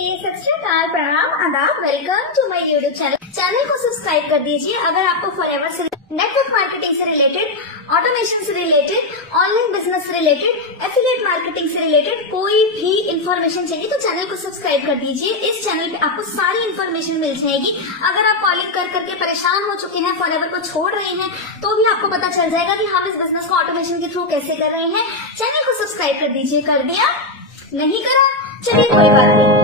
सत श्री अकाल, प्रणाम, आदाब, welcome to my YouTube channel को सब्सक्राइब कर दीजिए। अगर आपको फॉरएवर से नेटवर्क मार्केटिंग से रिलेटेड, ऑटोमेशन से रिलेटेड, ऑनलाइन बिजनेस से रिलेटेड, एफिलिएट मार्केटिंग से रिलेटेड कोई भी इन्फॉर्मेशन चाहिए तो चैनल को सब्सक्राइब कर दीजिए। इस चैनल पे आपको सारी इन्फॉर्मेशन मिल जाएगी। अगर आप कॉलिंग कर करके परेशान हो चुके हैं, फॉरएवर को छोड़ रहे हैं, तो भी आपको पता चल जाएगा कि हम इस बिजनेस को ऑटोमेशन के थ्रू कैसे कर रहे हैं। चैनल को सब्सक्राइब कर दीजिए। कर दिया? नहीं करा? चलिए कोई बात नहीं।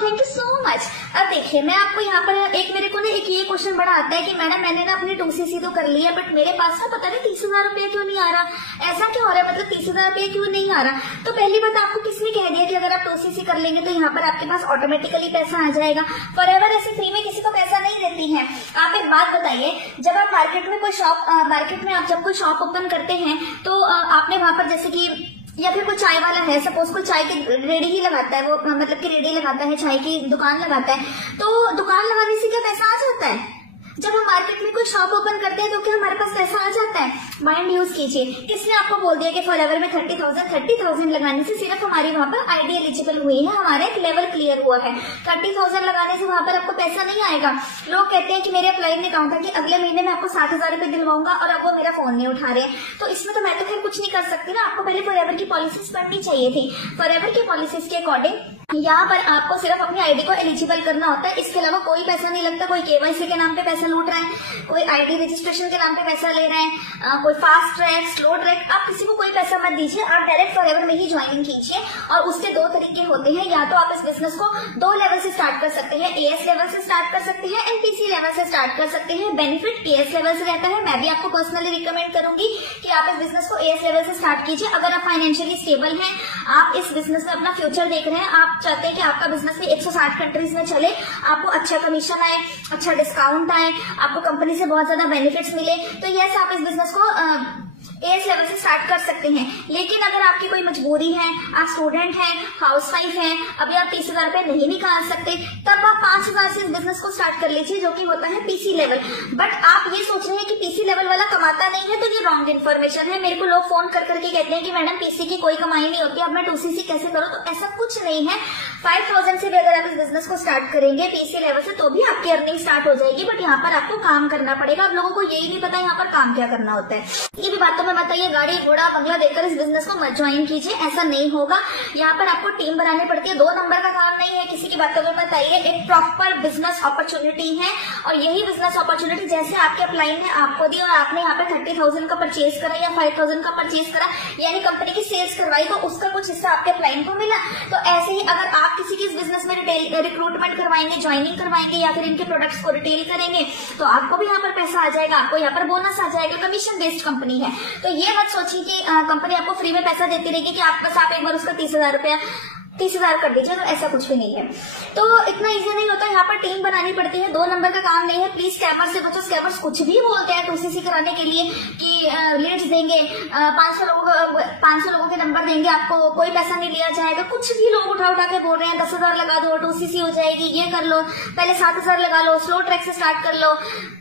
Thank you so much. अब देखिए, मैं आपको यहाँ पर मेरे को एक ये क्वेश्चन बड़ा आता है कि मैंने ना अपनी 2cc तो कर लिया, बट मेरे पास ना पता नहीं 30,000 रुपया क्यों नहीं आ रहा। ऐसा क्यों हो रहा है? मतलब 30,000 रुपया क्यों नहीं आ रहा? तो पहली बात, आपको किसने कह दिया कि अगर आप 2cc कर लेंगे तो यहाँ पर आपके पास ऑटोमेटिकली पैसा आ जाएगा? फॉरएवर ऐसे फ्री में किसी को पैसा नहीं देती है। आप एक बात बताइए, जब आप मार्केट में आप जब कोई शॉप ओपन करते हैं तो आपने वहां पर जैसे कि, या फिर कोई चाय वाला है, सपोज कोई चाय की रेडी ही लगाता है, वो मतलब कि रेडी लगाता है, चाय की दुकान लगाता है, तो दुकान लगाने से क्या पैसा आ जाता है? जब हम मार्केट में कोई शॉप ओपन करते हैं तो क्या हमारे पास पैसा आ जाता है? माइंड यूज कीजिए। किसने आपको बोल दिया कि फॉरएवर में 30,000 लगाने से सिर्फ हमारी वहां पर आईडी एलिजिबल हुई है, हमारा एक लेवल क्लियर हुआ है। 30,000 लगाने से वहां पर आपको पैसा नहीं आएगा। लोग कहते हैं कि मेरे अपलाइन ने कहा था कि अगले महीने में आपको 60,000 रुपए दिलवाऊंगा और अब वो मेरा फोन नहीं उठा रहे हैं। तो इसमें तो मैं तो खैर कुछ नहीं कर सकती ना। आपको पहले फॉरएवर की पॉलिसीज पढ़नी चाहिए थी। फॉरएवर की पॉलिसीज के अकॉर्डिंग यहाँ पर आपको सिर्फ अपनी आईडी को एलिजिबल करना होता है। इसके अलावा कोई पैसा नहीं लगता। कोई केवाईसी के नाम पे पैसा लूट रहा है, कोई आईडी रजिस्ट्रेशन के नाम पे पैसा ले रहे हैं, कोई फास्ट ट्रैक, स्लो ट्रैक, आप किसी को कोई पैसा मत दीजिए। आप डायरेक्ट फॉरएवर में ही ज्वाइनिंग कीजिए। और उसके दो तरीके होते हैं, या तो आप इस बिजनेस को 2 लेवल से स्टार्ट कर सकते हैं, एएस लेवल से स्टार्ट कर सकते हैं, एनपीसी लेवल से स्टार्ट कर सकते हैं। बेनिफिट एएस लेवल से रहता है। मैं भी आपको पर्सनली रिकमेंड करूंगी कि आप इस बिजनेस को एएस लेवल से स्टार्ट कीजिए। अगर आप फाइनेंशियली स्टेबल हैं, आप इस बिजनेस में अपना फ्यूचर देख रहे हैं, आप चाहते हैं कि आपका बिजनेस भी 160 कंट्रीज में चले, आपको अच्छा कमीशन आए, अच्छा डिस्काउंट आए, आपको कंपनी से बहुत ज्यादा बेनिफिट्स मिले, तो यस, आप इस बिजनेस को एएस लेवल से स्टार्ट कर सकते हैं। लेकिन अगर आपकी कोई मजबूरी है, आप स्टूडेंट हैं, हाउसवाइफ हैं, अभी आप 30,000 रुपए नहीं निकाल सकते, तब आप 5,000 से इस बिजनेस को स्टार्ट कर लीजिए, जो कि होता है पीसी लेवल। बट आप ये सोच रहे हैं कि पीसी लेवल वाला कमाता नहीं है, तो ये रॉन्ग इन्फॉर्मेशन है। मेरे को लोग फोन कर करके कहते हैं कि मैडम पीसी की कोई कमाई नहीं होती, अब मैं 2cc कैसे करूं? तो ऐसा कुछ नहीं है। 5,000 से भी अगर आप इस बिजनेस को स्टार्ट करेंगे पीसी लेवल से, तो भी आपकी अर्निंग स्टार्ट हो जाएगी। बट यहाँ पर आपको काम करना पड़ेगा। आप लोगों को यही नहीं पता यहाँ पर काम क्या करना होता है। ये भी बातों में बताइए, गाड़ी घोड़ा बंगला देकर इस बिजनेस को मत ज्वाइन कीजिए, ऐसा नहीं होगा। यहाँ पर आपको टीम बनानी पड़ती है। 2 नंबर का काम नहीं है, किसी की बातों में मत आइए। एक प्रॉपर बिजनेस अपॉर्चुनिटी है, और यही बिजनेस अपॉर्चुनिटी जैसे आपके अपलाइन ने आपको दी और आपने यहाँ पे 30,000 का परचेज करा या 5,000 का परचेज करा, यानी कंपनी की सेल्स करवाई, तो उसका कुछ हिस्सा आपके अपलाइन को मिला। तो ऐसे ही अगर आप किसी की इस बिजनेस में रिक्रूटमेंट करवाएंगे, ज्वाइनिंग करवाएंगे, या फिर इनके प्रोडक्ट्स को रिटेल करेंगे, तो आपको भी यहाँ पर पैसा आ जाएगा, आपको यहाँ पर बोनस आ जाएगा। कमीशन बेस्ड कंपनी है, तो ये मत सोचिए कि कंपनी आपको फ्री में पैसा देती रहेगी कि आप एक बार उसका 30,000 कर दीजिए, तो ऐसा कुछ भी नहीं है। तो इतना इजी नहीं होता, यहाँ पर टीम बनानी पड़ती है। 2 नंबर का काम नहीं है। प्लीज स्कैमर से बचो। स्कैमर्स कुछ भी बोलते हैं 2cc कराने के लिए कि लीड्स देंगे, 500 लोगों के नंबर देंगे, आपको कोई पैसा नहीं लिया जाएगा। कुछ भी लोग उठा के बोल रहे हैं 10,000 लगा दो, 2cc हो जाएगी, ये कर लो, पहले 7,000 लगा लो, स्लो ट्रैक से स्टार्ट कर लो।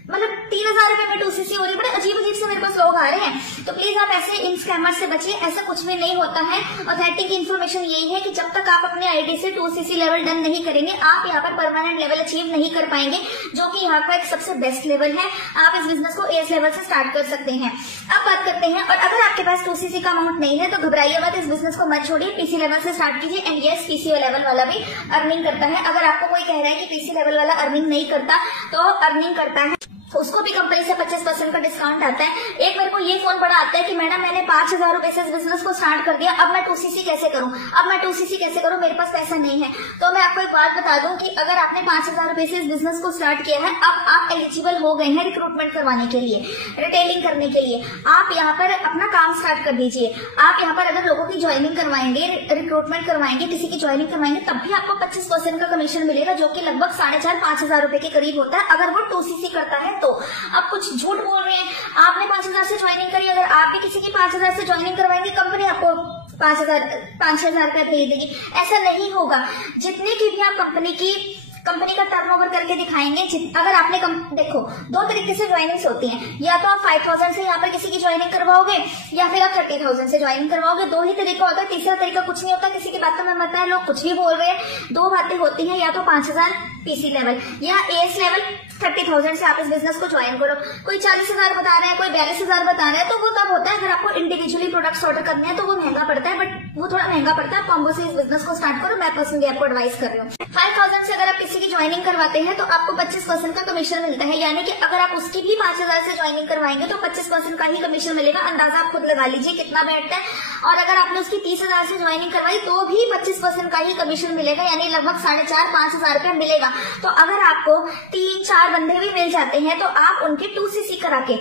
मतलब 3,000 रुपए में 2cc हो रही है। बड़े अजीब से मेरे पास लोग आ रहे हैं। तो प्लीज आप ऐसे इन स्कैमर से बचिए, ऐसा कुछ भी नहीं होता है। ऑथेंटिक इन्फॉर्मेशन यही है कि जब तक आप अपने आईडी से 2cc लेवल डन नहीं करेंगे, आप यहाँ पर परमानेंट लेवल अचीव नहीं कर पाएंगे, जो कि यहाँ का एक सबसे बेस्ट लेवल है। आप इस बिजनेस को एएस लेवल से स्टार्ट कर सकते हैं। अब बात करते हैं, और अगर आपके पास 2cc का अमाउंट नहीं है तो घबराइए मत, इस बिजनेस को मत छोड़िए, पीसी लेवल से स्टार्ट कीजिए। एंड यस, पीसी लेवल वाला भी अर्निंग करता है। अगर आपको कोई कह रहा है कि पीसी लेवल वाला अर्निंग नहीं करता, तो अर्निंग करता है, उसको भी कंपनी से 25% का डिस्काउंट आता है। एक मेरे को ये फोन बड़ा आता है कि मैडम मैंने 5,000 रुपए से इस बिजनेस को स्टार्ट कर दिया, अब मैं 2cc कैसे करूं? मेरे पास पैसा नहीं है। तो मैं आपको एक बात बता दूं कि अगर आपने 5,000 रुपए से इस बिजनेस को स्टार्ट किया है, अब आप एलिजिबल हो गए हैं रिक्रूटमेंट करवाने के लिए, रिटेलिंग करने के लिए। आप यहाँ पर अपना काम स्टार्ट कर दीजिए। आप यहाँ पर अगर लोगों की ज्वाइनिंग करवाएंगे, रिक्रूटमेंट करवाएंगे, किसी की ज्वाइनिंग करवाएंगे, तब भी आपको 25% का कमीशन मिलेगा, जो कि लगभग 4,500-5,000 रुपए के करीब होता है, अगर वो 2cc करता है। तो आप कुछ झूठ बोल रहे हैं। आपने 5,000 से ज्वाइनिंग करी, अगर आप भी किसी की 5,000 से ज्वाइनिंग करवाएंगे, कंपनी आपको 5,000 5,000 रुपया भेज देगी। ऐसा नहीं होगा। जितने की भी आप कंपनी की कंपनी का टर्नओवर करके दिखाएंगे। अगर आपने देखो 2 तरीके से ज्वाइनिंग्स होती हैं, या तो आप 5000 से यहाँ पर किसी की ज्वाइनिंग करवाओगे या फिर आप 30,000 से ज्वाइनिंग करवाओगे। 2 ही तरीका होता है, तीसरा तरीका कुछ नहीं होता। किसी की बातों में मत है, लोग कुछ भी बोल रहे हैं। 2 बातें होती हैं, या तो 5000 पीसी लेवल या एएस लेवल 30,000 से आप इस बिजनेस को ज्वाइन करो। कोई 40,000 बता रहा है, कोई 42,000 बता रहा है, तो वो तब होता है अगर आपको इंडिविजुअली प्रोडक्ट्स ऑर्डर करने हैं तो वो महंगा पड़ता है, बट वो थोड़ा महंगा पड़ता है। कॉम्बो से इस बिजनेस को स्टार्ट करो, मैं पर्सनली आपको एडवाइस कर रही हूँ। 5,000 से अगर आप किसी की ज्वाइनिंग करवाते हैं तो आपको 25% का कमीशन मिलता है, यानी कि अगर आप उसकी भी 5,000 से ज्वाइनिंग करवाएंगे तो 25% का ही कमीशन मिलेगा। अंदाजा आप खुद लगा लीजिए कितना बैठता है। और अगर आपने उसकी 30,000 से ज्वाइनिंग करवाई तो भी 25% का ही कमीशन मिलेगा, यानी लगभग 4,500-5,000 रुपया मिलेगा। तो अगर आपको 3-4 बंदे भी मिल जाते हैं तो आप उनके 2cc करा के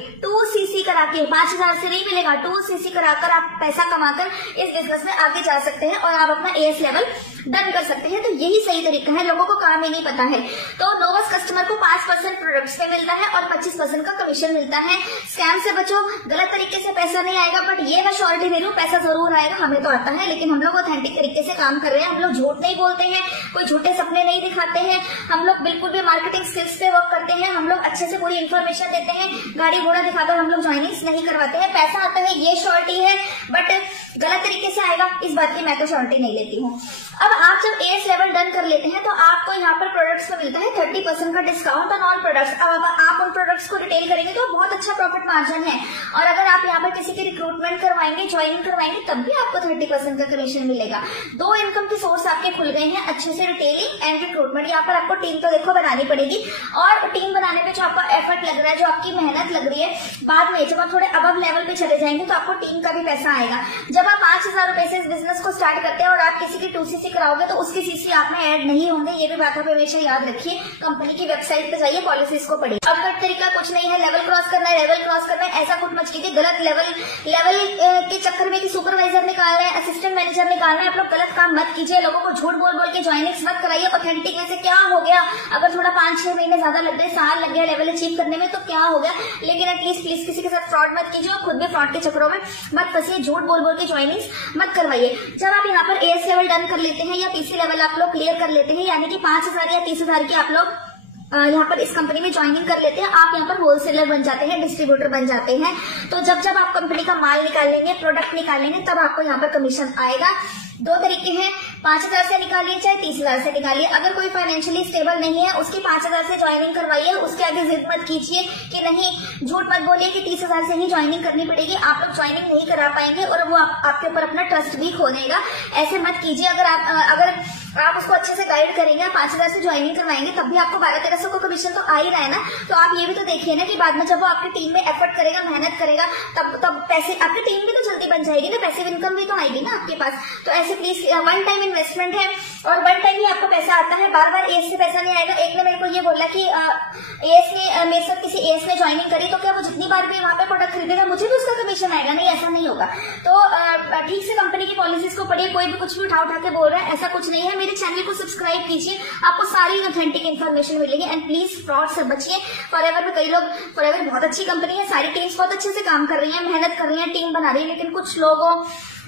5,000 से नहीं मिलेगा, 2cc कराकर आप पैसा कमाकर इस बिजनेस में आगे जा सकते हैं और आप अपना एएस लेवल डन कर सकते हैं। तो यही सही तरीका है, लोगों को काम ही नहीं पता है। तो नोवस कस्टमर को 5% प्रोडक्ट्स पे मिलता है और 25% का कमीशन मिलता है। स्कैम से बचो, गलत तरीके से पैसा नहीं आएगा, बट ये मैं श्योरिटी दे रही हूँ पैसा जरूर आएगा। हमें तो आता है, लेकिन हम लोग ऑथेंटिक तरीके से काम कर रहे हैं। हम लोग झूठ नहीं बोलते हैं, कोई झूठे सपने नहीं दिखाते हैं, हम लोग बिल्कुल भी मार्केटिंग स्किल्स पे वर्क करते हैं। हम लोग अच्छे से पूरी इन्फॉर्मेशन देते हैं, गाड़ी घोड़ा दिखाकर हम लोग ज्वाइनिंग्स नहीं करवाते हैं। पैसा आता है ये श्योरिटी है, बट गलत तरीके से आएगा इस बात की मैं तो श्योरिटी नहीं लेती हूँ। अब आप जब एएस लेवल डन कर लेते हैं तो आपको यहाँ पर प्रोडक्ट्स में मिलता है 30% का डिस्काउंट ऑन ऑल प्रोडक्ट्स। अब आप उन प्रोडक्ट्स को रिटेल करेंगे तो बहुत अच्छा प्रॉफिट मार्जिन है। और अगर आप यहाँ पर किसी की रिक्रूटमेंट करवाएंगे, ज्वाइनिंग करवाएंगे, तब भी आपको 30% का कमीशन मिलेगा। 2 इनकम के सोर्स आपके खुल गए हैं अच्छे से, रिटेलिंग एंड रिक्रूटमेंट। यहाँ पर आपको टीम तो देखो बनानी पड़ेगी, और टीम बनाने में जो आपका एफर्ट लग रहा है, जो आपकी मेहनत लग रही है, बाद में जब आप थोड़े अबव लेवल पे चले जाएंगे तो आपको टीम का भी पैसा आएगा। जब आप 5,000 रुपए से इस बिजनेस को स्टार्ट करते हैं और आप किसी की 2cc कराओगे तो उसके सीसी आप में ऐड नहीं होंगे। ये भी बात आप हमेशा याद रखिए। कंपनी की वेबसाइट पे जाइए, पॉलिसीज को पढ़िए। अब कट तरीका कुछ नहीं है, लेवल क्रॉस करना है, लेवल क्रॉस करना है, ऐसा कुछ मत कीजिए। गलत लेवल के चक्कर में कि सुपरवाइजर निकाल रहे हैं, असिस्टेंट मैनेजर निकाल रहे हैं, आप लोग गलत काम मत कीजिए। लोगों को झूठ बोल बोल के ज्वाइनिंग्स मत कराइए। ऑथेंटिक में से क्या हो गया, अगर थोड़ा 5-6 महीने ज्यादा लग गए, साल लग गया लेवल अचीव करने में तो क्या हो गया, लेकिन एटलीस्ट प्लीज किसी के साथ फ्रॉड मत कीजिए और खुद भी फ्रॉड के चक्करों में मत फंसिए। झूठ बोल बोल के ज्वाइनिंग्स मत करवाइए। जब आप यहाँ पर एएस लेवल डन कर लेते हैं या पीसी लेवल आप लोग क्लियर कर लेते हैं, यानी कि 5,000 या 30,000 की आप लोग यहाँ पर इस कंपनी में ज्वाइनिंग कर लेते हैं, आप यहाँ पर होलसेलर बन जाते हैं, डिस्ट्रीब्यूटर बन जाते हैं। तो जब आप कंपनी का माल निकालेंगे, प्रोडक्ट निकालेंगे, तब आपको यहाँ पर कमीशन आएगा। 2 तरीके हैं, 5,000 से निकालिए चाहे 30,000 से निकालिए। अगर कोई फाइनेंशियली स्टेबल नहीं है, उसकी 5,000 से ज्वाइनिंग करवाइए। उसके आगे जिद मत कीजिए कि नहीं, झूठ मत बोलिए कि 30,000 से ही ज्वाइनिंग करनी पड़ेगी। आप लोग ज्वाइनिंग नहीं करा पाएंगे और वो आपके ऊपर अपना ट्रस्ट भी खो देगा। ऐसे मत कीजिए। अगर आप उसको अच्छे से गाइड करेंगे, 5,000 से ज्वाइनिंग करवाएंगे, तब भी आपको 1200-1300 का कमीशन तो आ ही रहा है ना। तो आप ये भी तो देखिए ना कि बाद में जब वो आपकी टीम में एफर्ट करेगा, मेहनत करेगा, तब पैसे आपकी टीम भी तो जल्दी बन जाएगी ना, पैसिव इनकम भी तो आएगी ना आपके पास। तो ऐसे प्लीज, वन टाइम इन्वेस्टमेंट है और वन टाइम ही आपको पैसा आता है, बार बार एएस से पैसा नहीं आएगा। एक ने मेरे को ये बोला कि एएस ने मेरे साथ किसी एएस ने ज्वाइनिंग करी तो क्या वो जितनी बार भी वहां पे प्रोडक्ट खरीदेगा मुझे भी उसका कमीशन आएगा? नहीं, ऐसा नहीं होगा। तो ठीक से कंपनी की पॉलिसीज को पढ़िए। कोई भी कुछ भी उठा के बोल रहा है, ऐसा कुछ नहीं है। मेरे चैनल को सब्सक्राइब कीजिए, आपको सारी ऑथेंटिक इन्फॉर्मेशन मिलेगी। एंड प्लीज फ्रॉड से बचिए। फॉरएवर में कई लोग, फॉरएवर बहुत अच्छी कंपनी है, सारी टीम्स बहुत अच्छे से काम कर रही है, मेहनत कर रही है, टीम बना रही है, लेकिन कुछ लोगों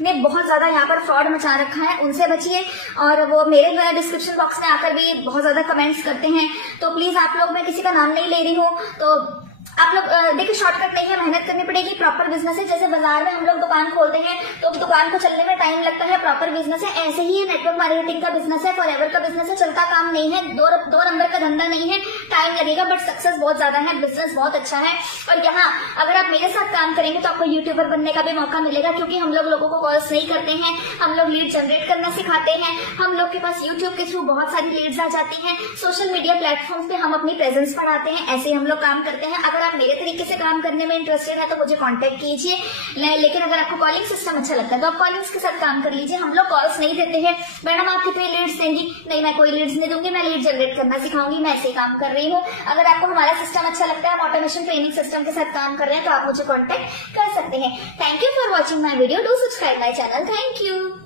ने बहुत ज्यादा यहाँ पर फ्रॉड मचा रखा है, उनसे बचिए। और वो मेरे डिस्क्रिप्शन बॉक्स में आकर भी बहुत ज्यादा कमेंट्स करते हैं, तो प्लीज आप लोग, मैं किसी का नाम नहीं ले रही हूँ, तो आप लोग देखिए, शॉर्टकट नहीं है, मेहनत करनी पड़ेगी। प्रॉपर बिजनेस है, जैसे बाजार में हम लोग दुकान खोलते हैं तो दुकान को चलने में टाइम लगता है, प्रॉपर बिजनेस है। ऐसे ही ये नेटवर्क मार्केटिंग का बिजनेस है, फॉरएवर का बिजनेस है, चलता काम नहीं है, दो नंबर का धंधा नहीं है। टाइम लगेगा बट सक्सेस बहुत ज्यादा है, बिजनेस बहुत अच्छा है। और यहाँ अगर आप मेरे साथ काम करेंगे तो आपको यूट्यूबर बनने का भी मौका मिलेगा, क्योंकि हम लोगों को कॉल्स नहीं करते हैं, हम लोग लीड जनरेट करना सिखाते हैं। हम लोग के पास यूट्यूब के थ्रू बहुत सारी लीड्स आ जाती हैं, सोशल मीडिया प्लेटफॉर्म पे हम अपनी प्रेजेंस बढ़ाते हैं। ऐसे हम लोग काम करते हैं। अगर आप मेरे तरीके से काम करने में इंटरेस्टेड है तो मुझे कांटेक्ट कीजिए। लेकिन अगर आपको कॉलिंग सिस्टम अच्छा लगता है तो आप कॉलिंग्स के साथ काम कर लीजिए। हम लोग कॉल्स नहीं देते हैं। मैडम आप कितने लीड्स देंगी? नहीं, मैं कोई लीड्स नहीं दूंगी, मैं लीड जनरेट करना सिखाऊंगी, मैं ऐसे ही काम कर रही हूँ। अगर आपको हमारा सिस्टम अच्छा लगता है, हम ऑटोमेशन ट्रेनिंग सिस्टम के साथ काम कर रहे हैं, तो आप मुझे कॉन्टेक्ट कर सकते हैं। Thank you for watching my video. Do subscribe my channel. Thank you.